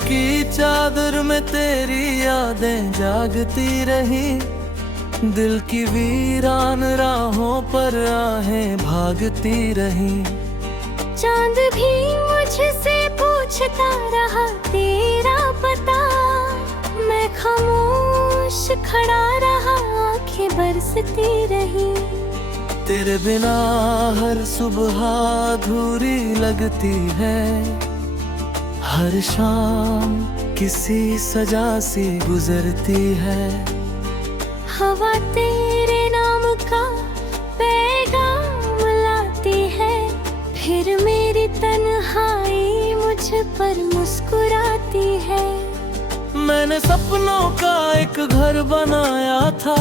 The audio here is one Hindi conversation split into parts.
की चादर में तेरी यादें जागती रही, दिल की वीरान राहों पर आहें भागती रही। चांद भी मुझसे पूछता रहा तेरा पता, मैं खामोश खड़ा रहा, आंखें बरसती रही। तेरे बिना हर सुबह अधूरी लगती है, हर शाम किसी सजा सी गुजरती है। हवा तेरे नाम का पैगाम लाती है, फिर मेरी तन्हाई मुझ पर मुस्कुराती है। मैंने सपनों का एक घर बनाया था,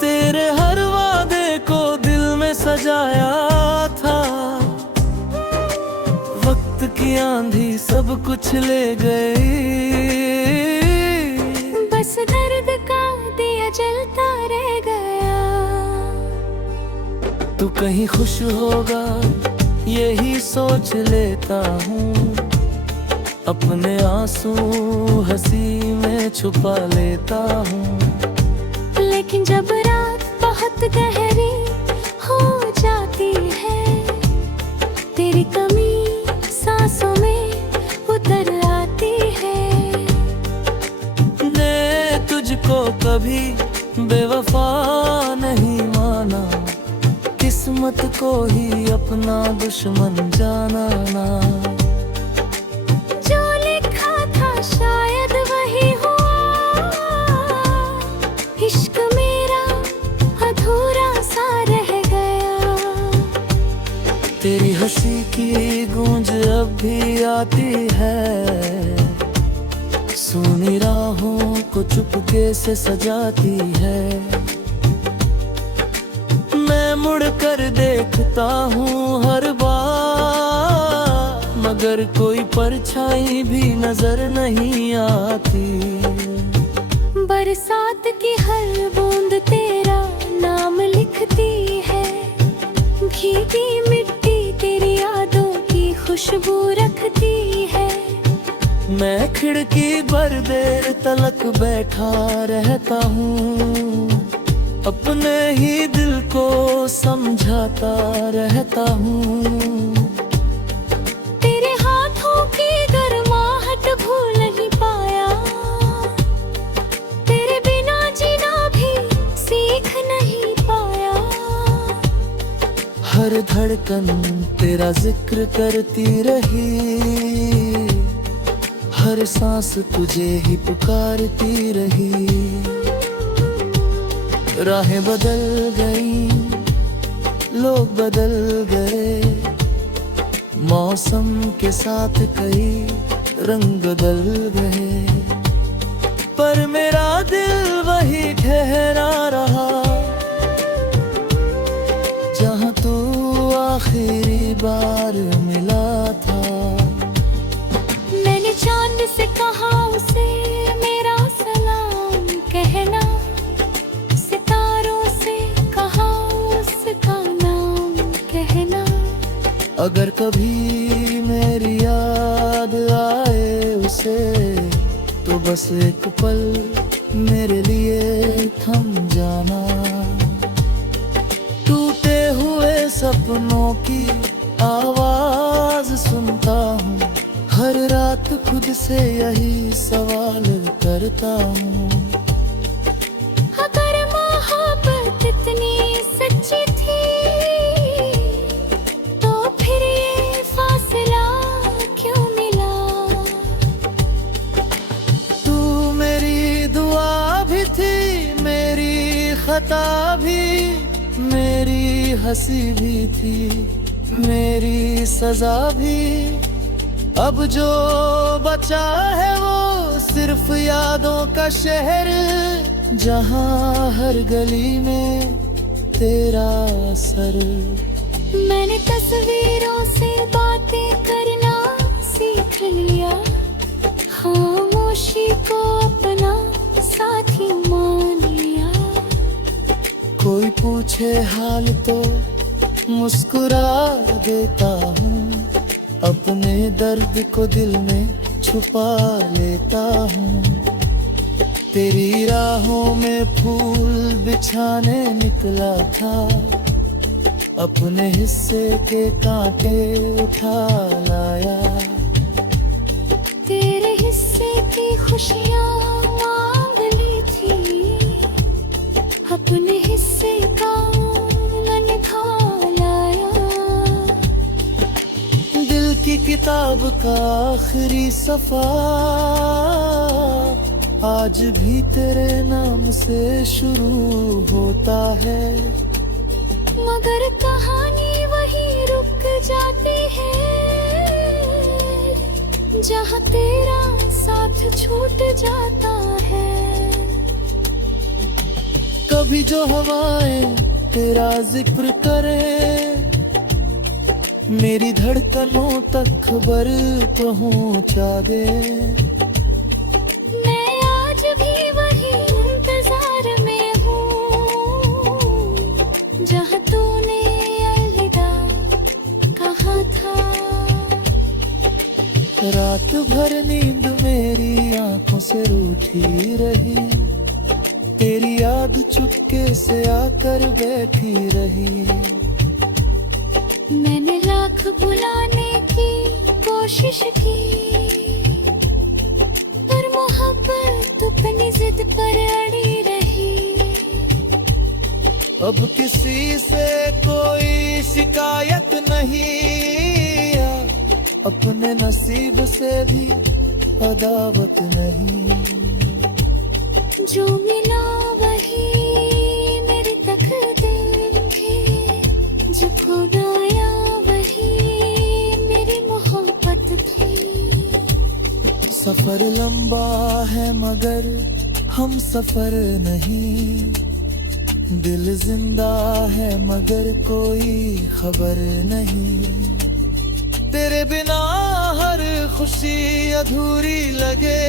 तेरे हर वादे को दिल में सजाया था। वक्त की आंधी सब कुछ ले गई, बस दर्द का दिया जलता रह गया। तू कहीं खुश होगा यही सोच लेता हूँ, अपने आंसू हंसी में छुपा लेता हूँ। लेकिन जब रात बहुत गहरी हो जाती है, तेरी कमी सांसों में उतर आती है। ने तुझको कभी बेवफा नहीं माना, किस्मत को ही अपना दुश्मन जाना ना। जो लिखा था शायद वही हुआ, इश्क मेरा अधूरा सा रह गया। तेरी हंसी की गूंज अब भी आती है, सुनी राहों को चुपके से सजाती है। मैं मुड़ कर देखता हूँ हर बार, मगर कोई परछाई भी नजर नहीं आती। बरसात की हर बूंद तेरा नाम लिखती है, भीगी मिट्टी तेरी यादों की खुशबू रखती है। मैं खिड़की पर देर तलक बैठा रहता हूँ, अपने ही दिल को समझाता रहता हूँ। तेरे हाथों की गर्माहट भूल नहीं पाया, तेरे बिना जीना भी सीख नहीं पाया। हर धड़कन तेरा जिक्र करती रही, हर सांस तुझे ही पुकारती रही। राहें बदल गई, लोग बदल गए, मौसम के साथ कई रंग बदल गए, पर मेरा दिल वही ठहरा रहा, जहाँ तू आखिरी बार मिला था। मैंने चांद से कहा उसे मेरा सलाम कहना, सितारों से कहा उसका नाम कहना। अगर कभी मेरी याद आए उसे, तो बस एक पल मेरे लिए थम जाना। टूटे हुए सपनों की आवाज सुनता हूँ, हर रात खुद से यही सवाल करता हूँ। अगर मोहब्बत इतनी सच्ची थी, तो फिर ये फासला क्यों मिला। तू मेरी दुआ भी थी, मेरी खता भी, मेरी हंसी भी थी, मेरी सजा भी। अब जो बचा है वो सिर्फ यादों का शहर, जहाँ हर गली में तेरा सर। मैंने तस्वीरों से बातें करना सीख लिया, खामोशी को अपना साथी मान लिया। कोई पूछे हाल तो मुस्कुरा देता हूँ, अपने दर्द को दिल में छुपा लेता हूँ। तेरी राहों में फूल बिछाने निकला था, अपने हिस्से के कांटे उठा लाया। तेरे हिस्से की खुशियाँ मांग ली थी, अपने हिस्से का न निभा लाया। दिल की किताब का आखिरी सफा आज भी तेरे नाम से शुरू होता है, मगर कहानी वहीं रुक जाती है जहाँ तेरा साथ छूट जाता है। कभी जो हवाएं तेरा जिक्र करे, मेरी धड़कनों तक खबर पहुंचा दे। मैं आज भी वही इंतजार में हूँ जहाँ तूने अलविदा कहा था। रात भर नींद मेरी आंखों से रूठी रही, तेरी याद चुपके से आकर बैठी रही। मैंने लाख बुलाने की कोशिश की, पर मोहब्बत अपनी जिद पर अड़ी रही। अब किसी से कोई शिकायत नहीं, अपने नसीब से भी अदावत नहीं। जो मिला वही मेरी तकदीर थी, जो खो गया वही मेरी मोहब्बत थी। सफर लंबा है मगर हम सफर नहीं, दिल जिंदा है मगर कोई खबर नहीं। तेरे बिना हर खुशी अधूरी लगे,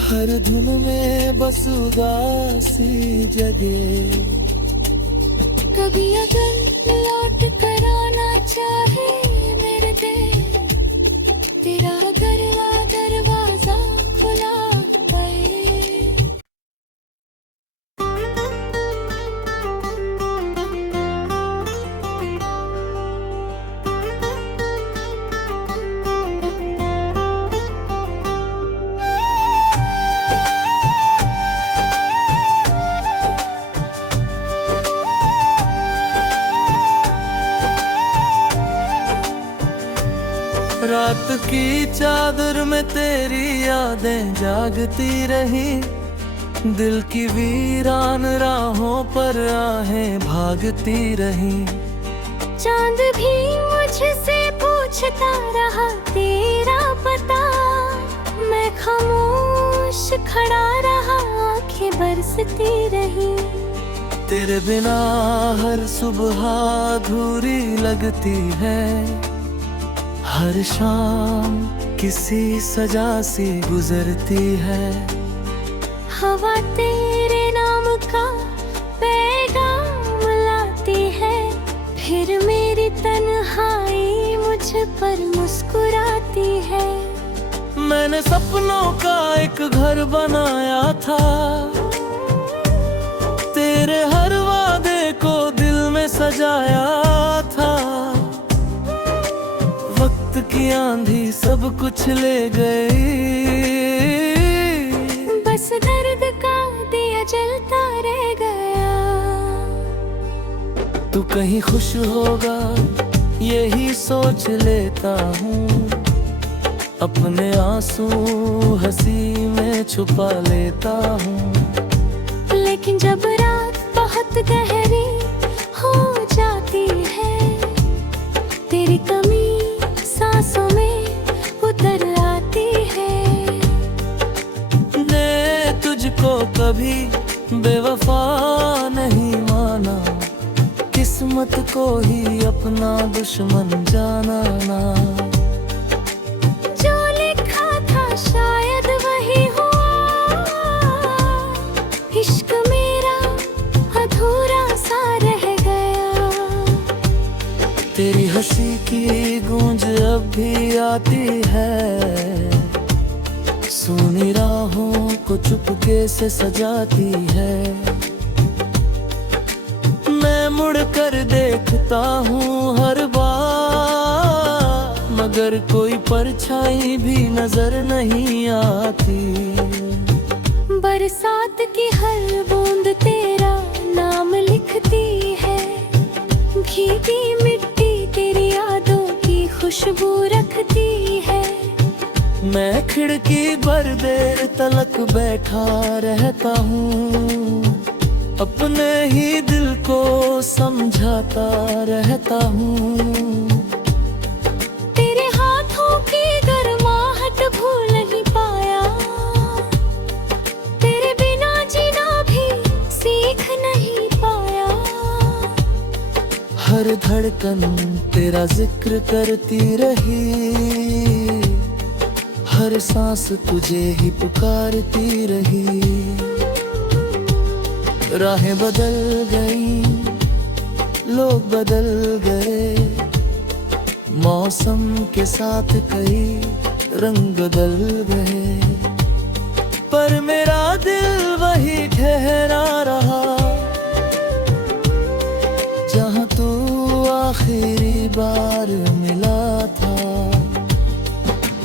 हर धुन में बस उदासी जगे। कभी अगर लौट कर आना चाहे मेरे दिल, तेरा दरवाजा खुला है। रात की चादर में तेरी यादें जागती रही, दिल की वीरान राहों पर आहें भागती रही। चांद भी मुझसे पूछता रहा तेरा पता, मैं खामोश खड़ा रहा, आंखें बरसती रही। तेरे बिना हर सुबह अधूरी लगती है, हर शाम किसी सजा सी गुजरती है। हवा तेरे नाम का पैगाम लाती है, फिर मेरी तन्हाई मुझ पर मुस्कुराती है। मैंने सपनों का एक घर बनाया था, तेरे हर वादे को दिल में सजाया था। वक्त की आंधी सब कुछ ले गई, बस दर्द का दिया जलता रह गया। तू कहीं खुश होगा यही सोच लेता हूँ, अपने आंसू हंसी में छुपा लेता हूँ। लेकिन जब रात बहुत गहरी हो जाती है, तेरी कमी सांसों में उतर आती है। ने तुझको कभी बेवफा नहीं माना, किस्मत को ही अपना दुश्मन जाना ना। जो लिखा था शायद वही हुआ, इश्क मेरा अधूरा सा रह गया। तेरी हंसी की आती है, सोनी राहों को चुपके से सजाती है। मैं मुड़ कर देखता हूँ हर बार, मगर कोई परछाई भी नजर नहीं आती। बरसात की हर बूंद तेरा नाम लिखती है, भीगी मिट्टी तेरी यादों की खुशबू रखती है। मैं खिड़की पर देर तलक बैठा रहता हूँ, अपने ही दिल को समझाता रहता हूँ। तेरे हाथों की गर्माहट भूल नहीं पाया, तेरे बिना जीना भी सीख नहीं पाया। हर धड़कन तेरा जिक्र करती रही, हर सांस तुझे ही पुकारती रही। राहें बदल गई, लोग बदल गए, मौसम के साथ कई रंग बदल गए, पर मेरा दिल वही ठहरा रहा, जहाँ तू आखिरी बार मिला था।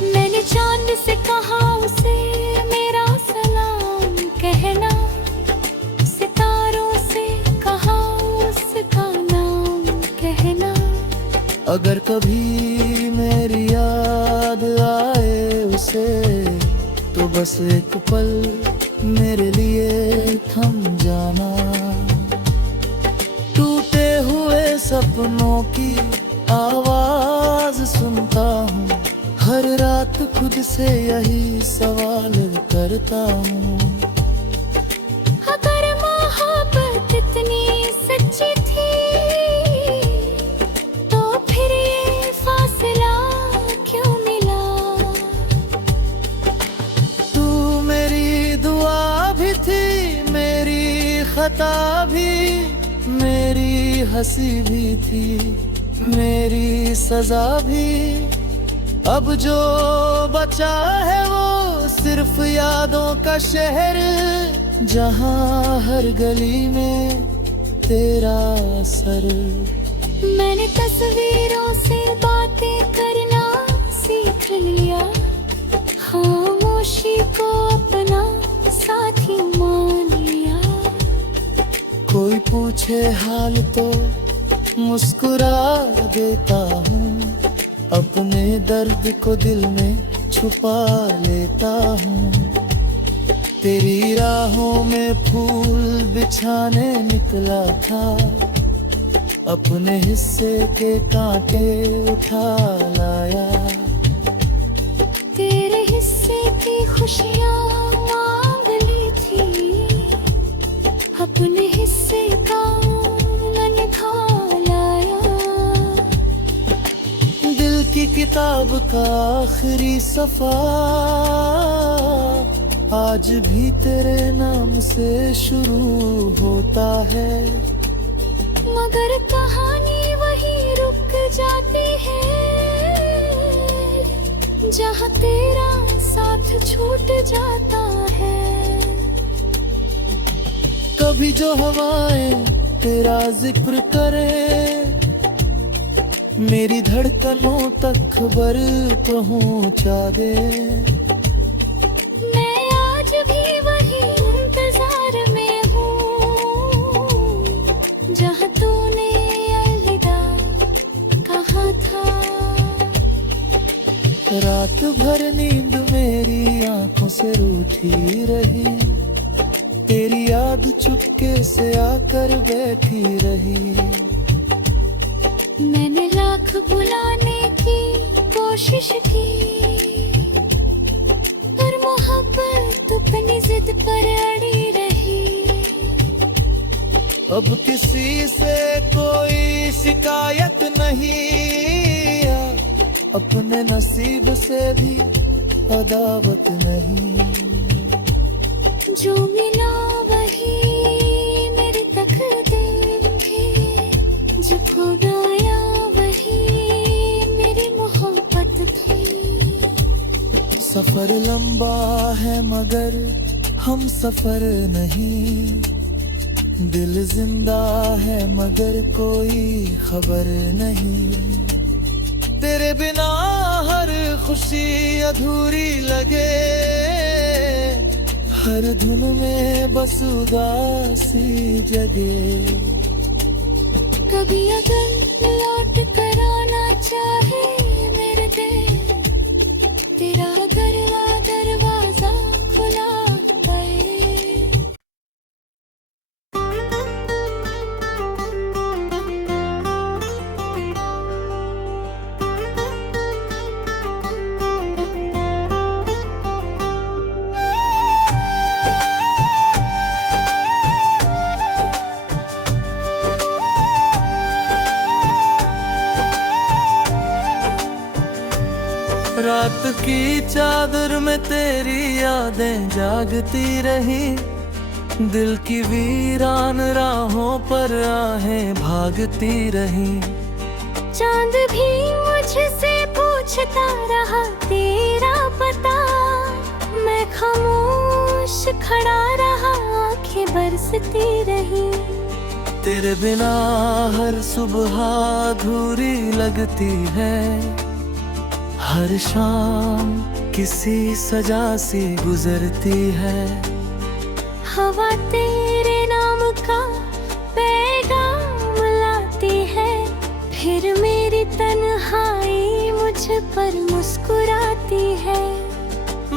मैंने चांद से कहा उसे मेरा सलाम कहना, सितारों से कहा उसका नाम कहना। अगर कभी मेरी याद आए उसे, तो बस एक पल मेरे लिए थम जाना। टूटे हुए सपनों की आवाज सुनता हूँ, हर रात खुद से यही सवाल करता हूँ। अगर मोहब्बत इतनी सच्ची थी, तो फिर ये फासला क्यों मिला? तू मेरी दुआ भी थी, मेरी खता भी, मेरी हंसी भी थी, मेरी सजा भी। अब जो बचा है वो सिर्फ यादों का शहर, जहाँ हर गली में तेरा सर। मैंने तस्वीरों से बातें करना सीख लिया, खामोशी को अपना साथी मान लिया। कोई पूछे हाल तो मुस्कुरा देता हूँ, अपने दर्द को दिल में छुपा लेता हूँ। तेरी राहों में फूल बिछाने निकला था, अपने हिस्से के कांटे उठा लाया। तेरे हिस्से की खुशियाँ मांग ली थी, अपने हिस्से का निभा लाया। दिल की किताब का आखिरी सफा आज भी तेरे नाम से शुरू होता है, मगर कहानी वही रुक जाती है, जहाँ तेरा साथ छूट जाता है। कभी जो हवाएं तेरा जिक्र करे, मेरी धड़कनों तक खबर पहुंचा दे। मैं आज भी वही इंतजार में हूँ, जहाँ तूने अलविदा कहा था। रात भर नींद मेरी आंखों से रूठी रही, तेरी याद चुपके से आकर बैठी रही। मैंने लाख बुलाने की कोशिश की, पर मोहब्बत अपनी जिद पर अड़ी रही। अब किसी से कोई शिकायत नहीं, अपने नसीब से भी अदावत नहीं। जो मिला वही मेरी तकदीर थी, जो खो गया वही मेरी मोहब्बत थी। सफर लंबा है मगर हम सफर नहीं, दिल जिंदा है मगर कोई खबर नहीं। तेरे बिना हर खुशी अधूरी लगे, हर धुन में बस उदासी जगे। कभी अगर लौट कर आना चाहे मेरे दिल, तेरा दरवाजा खुला है। रात की चादर में तेरी यादें जागती रही, दिल की वीरान राहों पर आहें भागती रही। चांद भी मुझसे पूछता रहा तेरा पता, मैं खामोश खड़ा रहा, आंखें बरसती रही। तेरे बिना हर सुबह अधूरी लगती है, हर शाम किसी सजा सी गुजरती है। हवा तेरे नाम का पैगाम लाती है, फिर मेरी तन्हाई मुझ पर मुस्कुराती है।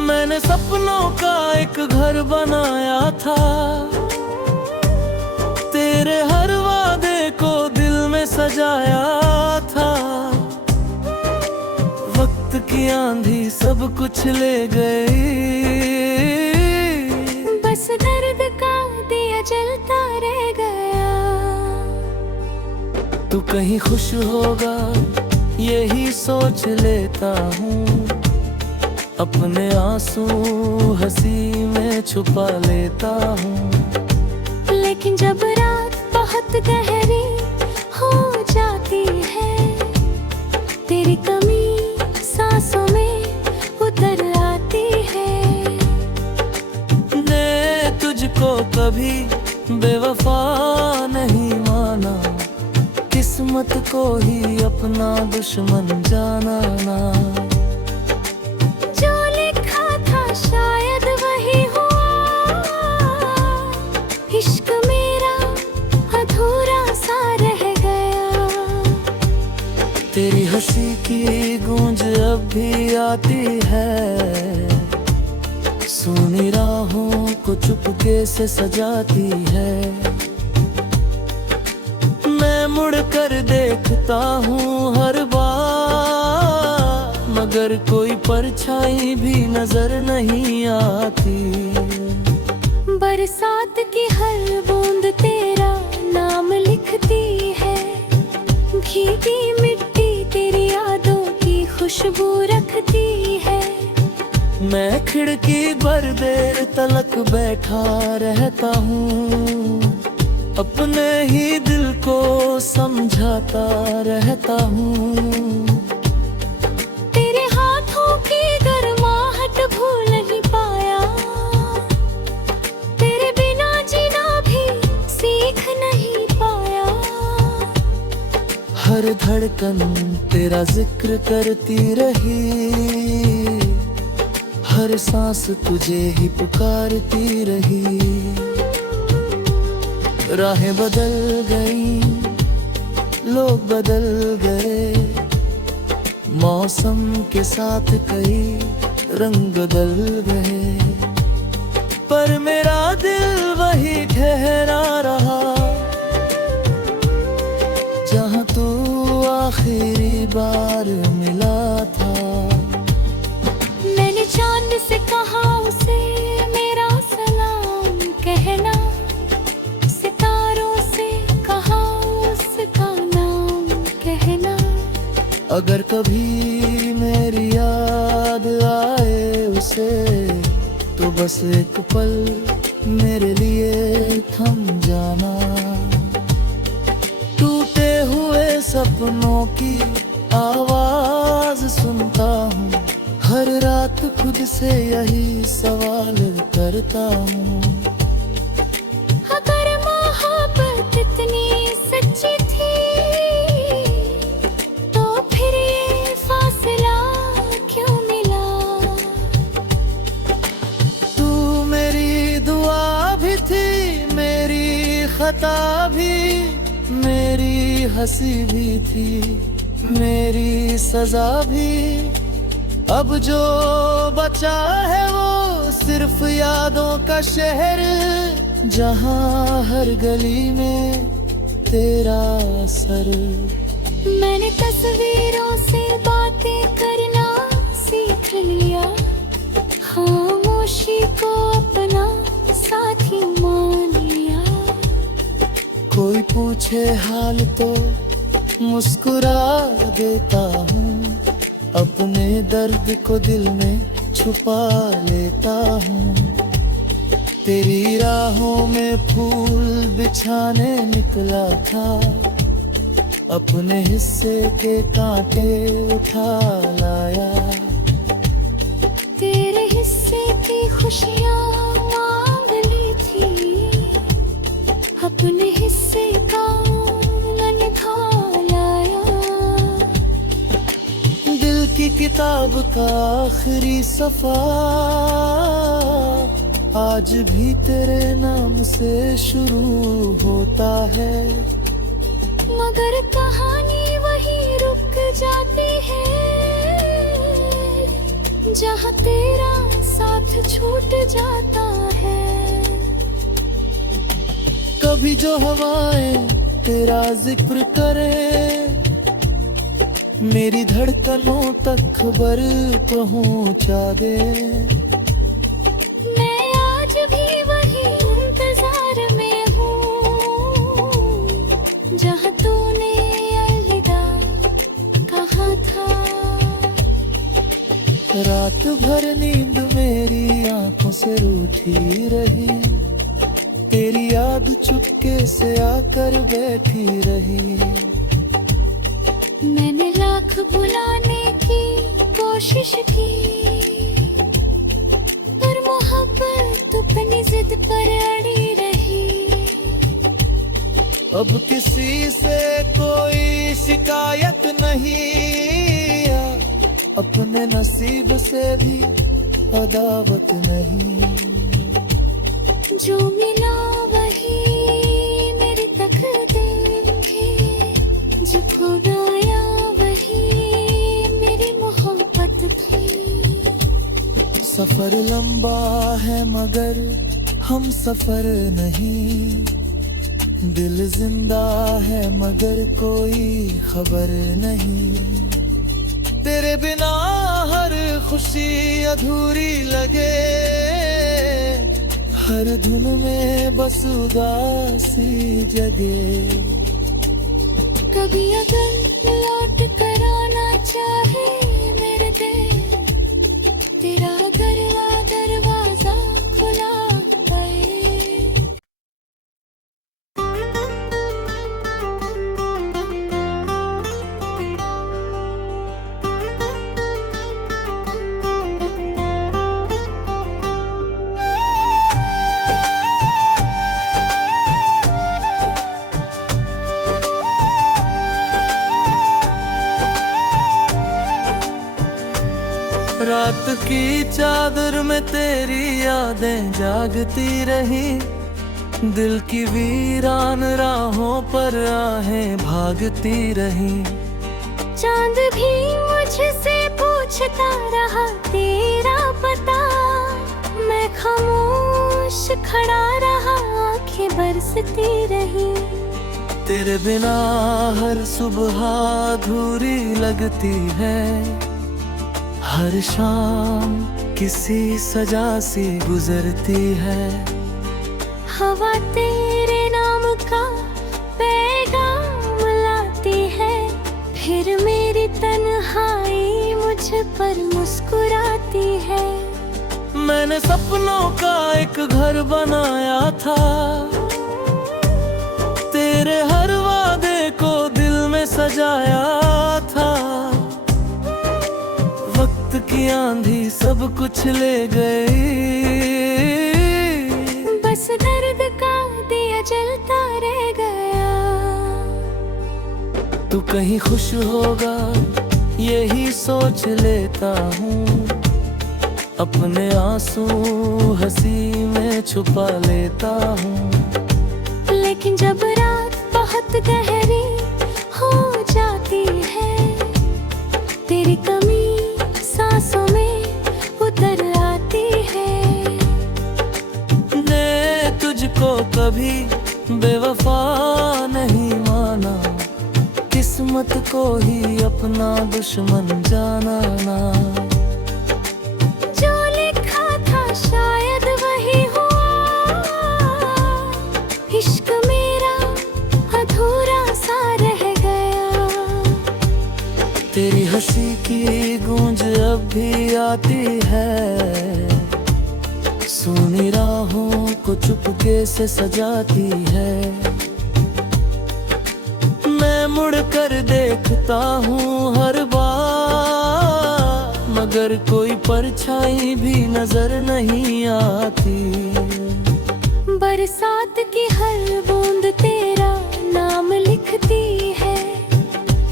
मैंने सपनों का एक घर बनाया था, तेरे हर वादे को दिल में सजाया था। वक्त की आंधी सब कुछ ले गई, बस दर्द का दिया जलता रह गया। तू कहीं खुश होगा यही सोच लेता हूँ, अपने आंसू हंसी में छुपा लेता हूँ। लेकिन जब रात बहुत गहरी हो जाती है, तेरी कमी सांसों में उतर आती है। ने तुझको कभी बेवफा नहीं माना, किस्मत को ही अपना दुश्मन जाना ना। जो लिखा था शायद वही हुआ, इश्क मेरा अधूरा सा रह गया। तेरी हंसी की गूंज अब भी आती है, सुनी राहों को चुपके से सजाती है। मैं मुड़ कर देखता हूँ हर बार, मगर कोई परछाई भी नजर नहीं आती। बरसात की हर बूंद तेरा नाम लिखती है, भीगी मिट्टी तेरी यादों की खुशबू रखती है। मैं खिड़की पर देर तलक बैठा रहता हूँ, अपने ही दिल को समझाता रहता हूँ। तेरे हाथों की गर्माहट भूल नहीं पाया, तेरे बिना जीना भी सीख नहीं पाया। हर धड़कन तेरा जिक्र करती रही, हर सांस तुझे ही पुकारती रही। राहें बदल गई, लोग बदल गए, मौसम के साथ कई रंग बदल गए, पर मेरा दिल वही ठहरा रहा, जहाँ तू आखिरी बार मिला था। मैंने चांद से कहा उसे मेरा सलाम कहना, सितारों से कहा उसका नाम कहना। अगर कभी मेरी याद आए उसे, तो बस एक पल मेरे लिए थम जाना। टूटे हुए सपनों की आवाज सुनता हूँ, हर रात खुद से लेता हूँ। अगर मोहब्बत इतनी सच्ची थी तो फिर ये फासला क्यों मिला? तू मेरी दुआ भी थी, मेरी खता भी, मेरी हंसी भी थी, मेरी सजा भी। अब जो बचा है वो सिर्फ यादों का शहर, जहाँ हर गली में तेरा असर। मैंने तस्वीरों से बातें करना सीख लिया, खामोशी को अपना साथी मान लिया। कोई पूछे हाल तो मुस्कुरा देता हूँ, अपने दर्द को दिल में छुपा लेता हूँ। तेरी राहों में फूल बिछाने निकला था, अपने हिस्से के कांटे उठा लाया। तेरे हिस्से की खुशियाँ मांग ली थी, अपने हिस्से का निभा लाया। दिल की किताब का आखिरी सफा आज भी तेरे नाम से शुरू होता है, मगर कहानी वहीं रुक जाती है जहाँ तेरा साथ छूट जाता है। कभी जो हवाएं तेरा जिक्र करे, मेरी धड़कनों तक खबर पहुंचा दे। मैं आज भी वही इंतजार में हूँ जहाँ तूने अलविदा कहा था। रात भर नींद मेरी आंखों से रूठी रही, तेरी याद चुपके से आकर बैठी रही। मैंने लाख बुलाने की कोशिश की, पर मोहब्बत अपनी जिद पर अड़ी रही। अब किसी से कोई शिकायत नहीं, अपने नसीब से भी अदावत नहीं। जो मिला वही मेरी तकदीर है, जो खो गया वही मेरी मोहब्बत थी। सफर लंबा है मगर हम सफर नहीं, दिल जिंदा है मगर कोई खबर नहीं। तेरे बिना हर खुशी अधूरी लगे, हर धुन में बस उदासी जगे। कभी अगर लौट कर आना चाहे मेरे दिल, तेरा दरवाजा खुला पाए। रात की चादर में तेरी यादें जागती रही, दिल की वीरान राहों पर आहें भागती रही। चांद भी मुझसे पूछता रहा तेरा पता, मैं खामोश खड़ा रहा, आंखें बरसती रही। तेरे बिना हर सुबह अधूरी लगती है, हर शाम किसी सजा सी गुजरती है। हवा तेरे नाम का पैगाम लाती है, फिर मेरी तन्हाई मुझ पर मुस्कुराती है। मैंने सपनों का एक घर बनाया था, तेरे हर वादे को दिल में सजाया था। वक्त की आंधी सब कुछ ले गई, बस दर्द का दिया जलता रह गया। तू कहीं खुश होगा यही सोच लेता हूँ, अपने आंसू हंसी में छुपा लेता हूँ। लेकिन जब रात बहुत गहरी हो जाती है, तेरी कमी सांसों में उतर आती है। मैं तुझको कभी बेवफा नहीं माना, किस्मत को ही अपना दुश्मन जाना ना। जो लिखा था शायद वही हुआ, इश्क मेरा अधूरा सा रह गया। तेरी हंसी की गूंज अब भी आती है, सुनी राहों को चुपके से सजाती है। मैं मुड़ कर देखता हूँ हर बार, मगर कोई परछाई भी नजर नहीं आती। बरसात की हर बूंद तेरा नाम लिखती है,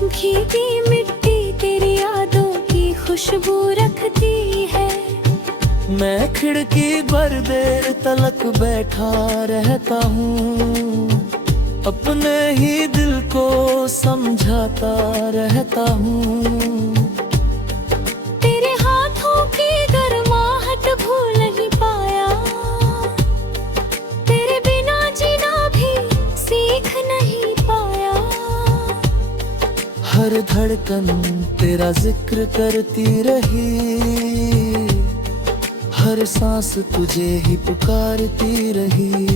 भीगी मिट्टी तेरी यादों की खुशबू रखती है। मैं खिड़की पर देर तलक बैठा रहता हूँ, अपने ही दिल को समझाता रहता हूँ। तेरे हाथों की गर्माहट भूल नहीं पाया, तेरे बिना जीना भी सीख नहीं पाया। हर धड़कन तेरा जिक्र करती रही, हर सांस तुझे ही पुकारती रही।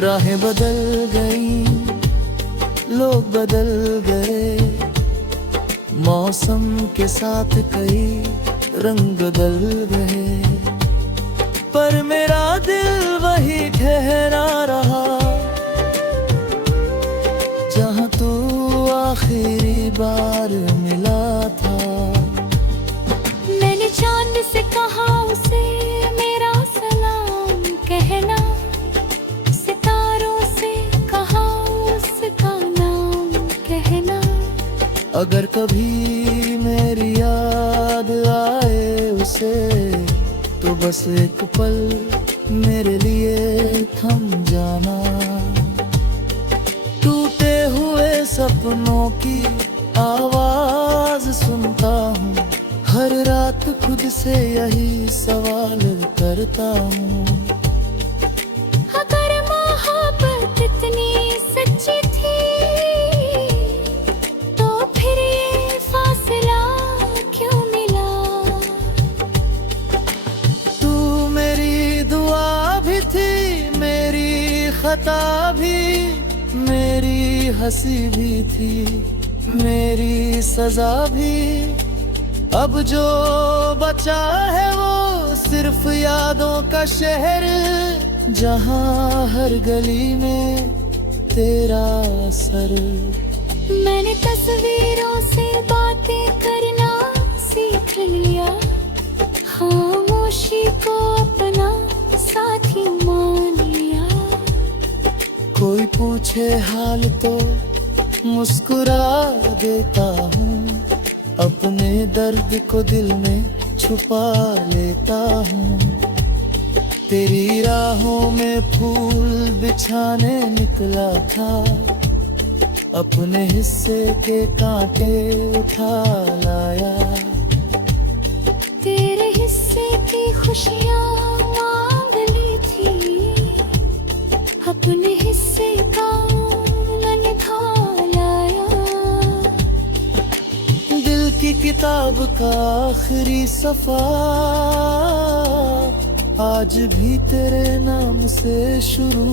राहें बदल गई, लोग बदल गए, मौसम के साथ कई रंग बदल गए, पर मेरा दिल वही ठहरा रहा, जहाँ तू आखिरी बार मिला था। मैंने चांद से कहा उसे मेरा सलाम कहना, सितारों से कहा उसका नाम कहना। अगर कभी मेरी याद आए उसे, तो बस एक पल मेरे लिए थम जाना। टूटे हुए सपनों की आवाज सुनता हूँ, हर रात खुद से यही सवाल करता हूँ। अगर मोहब्बत इतनी सच्ची थी, तो फिर ये फासला क्यों मिला? तू मेरी दुआ भी थी, मेरी खता भी, मेरी हंसी भी थी, मेरी सजा भी। अब जो बचा है वो सिर्फ यादों का शहर, जहाँ हर गली में तेरा सर। मैंने तस्वीरों से बातें करना सीख लिया, खामोशी को अपना साथी मान लिया। कोई पूछे हाल तो मुस्कुरा देता हूँ, अपने दर्द को दिल में छुपा लेता हूँ। तेरी राहों में फूल बिछाने निकला था, अपने हिस्से के कांटे उठा लाया। तेरे हिस्से की खुशियाँ मांग ली थी, अपने हिस्से का निभा लाया। दिल की किताब का आखिरी सफा आज भी तेरे नाम से शुरू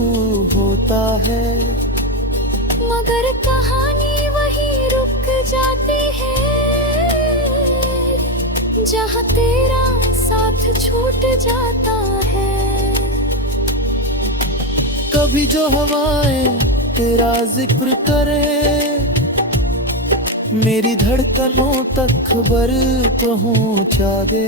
होता है, मगर कहानी वही रुक जाती है, जहाँ तेरा साथ छूट जाता है। कभी जो हवाएं तेरा जिक्र करे, मेरी धड़कनों तक खबर पहुंचा दे।